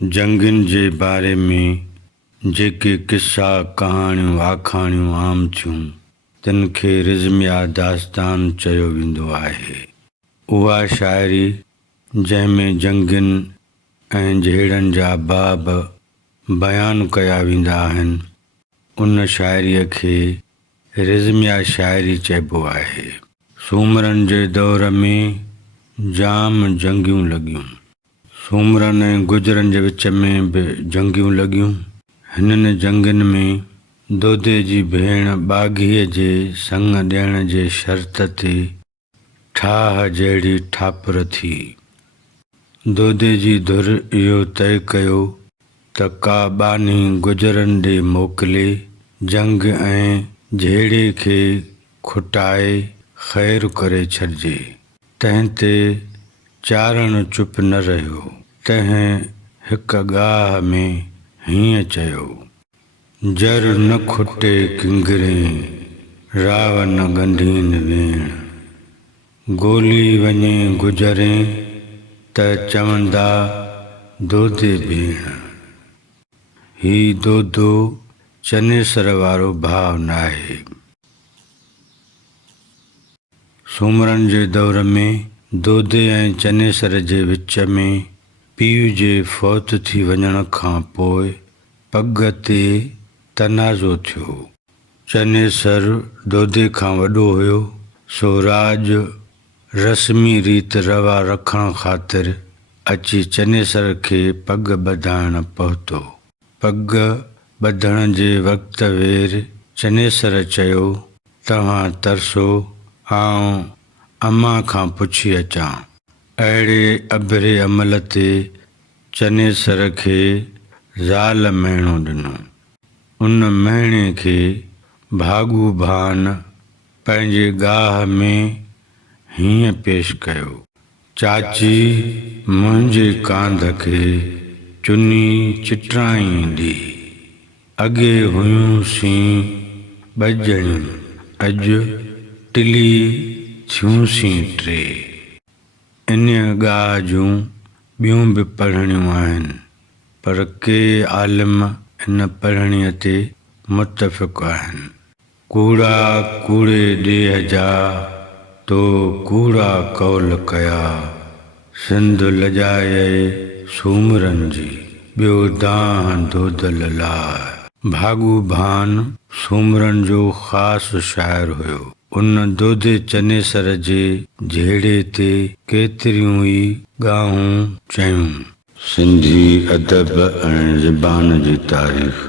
जंगनि जे बारे में जेके किस्सा कहाणियूं आखाणियूं आम थियूं तिन खे रिज़्म या दास्तान चयो वेंदो आहे। उहा शाइरी जंहिंमें जंगनि ऐं जहिड़नि जा बाब बयानु कया वेंदा आहिनि उन शाइरीअ खे रिज़्म या शाइरी चइबो आहे। सूमरनि जे दौर में जाम जंगियूं लॻियूं। सूमरनि ऐं गुजरनि जे विच में बि जंगियूं लॻियूं। हिननि जंगनि में दोदे जी भेण बाग़ीअ जे संग ॾियण जे शर्त ते ठाह जहिड़ी ठापर थी। दोदे जी धुर इहो तइ कयो त का बानी गुजरनि ॾे मोकिले जंग ऐं जहिड़े खे खुटाए ख़ैरु करे छॾिजे। तंहिं ते चारण चुप न रहियो। तंहिं हिक गाह में हीअं चयो, जर न खुटे किंगरे राव न ॻंढीन वेण। गोली वञे गुजरे त चवंदा दोदे भेण। ही दोदो चनेसर वारो भाव नाहे। सूमरनि जे दौर में दोदे ऐं चनेसर जे विच में पीउ जे फौत थी वञण खां पोइ पग ते तनाज़ो थियो। चनेसर दोदे खां वॾो हुयो, सो राज रस्मी रीत रवा रखण ख़ातिर अची चनेसर खे पग ॿधाइण पहुतो। पग ॿधण जे वक़्त वेर चनेसर चयो, तव्हां तरसो, आउं अम्मा खां पुछी अचां। अहिड़े अभिरे अमल ते चनेसर खे ज़ाल महीणो ॾिनो। उन महीणे खे भाॻू भान पंहिंजे गाह में हीअं पेश कयो, चाची मुंहिंजे कांध खे चुनी चिटराईंदी। अॻे हुयूंसीं ॿ ॼणियूं, अॼु टिली थियूंसीं टे। इन गाह जूं ॿियूं बि पढ़णियूं आहिनि, पर के आलिम इन पढ़णीअ ते मुतफ़िक़ आहिनि। कूड़ा कूड़े ॾेह जा तो कूड़ा कौल कया। सिंध लॼाए सूमरनि जी ॿियो दाह दोदल लाइ। भाॻू भान सूमरनि जो ख़ासि शाइर हुयो। उन दोदे चनेसर जे जहिड़े ते केतिरियूं ई ॻाहूं चयूं। सिंधी अदब ऐं ज़बान जी तारीख़।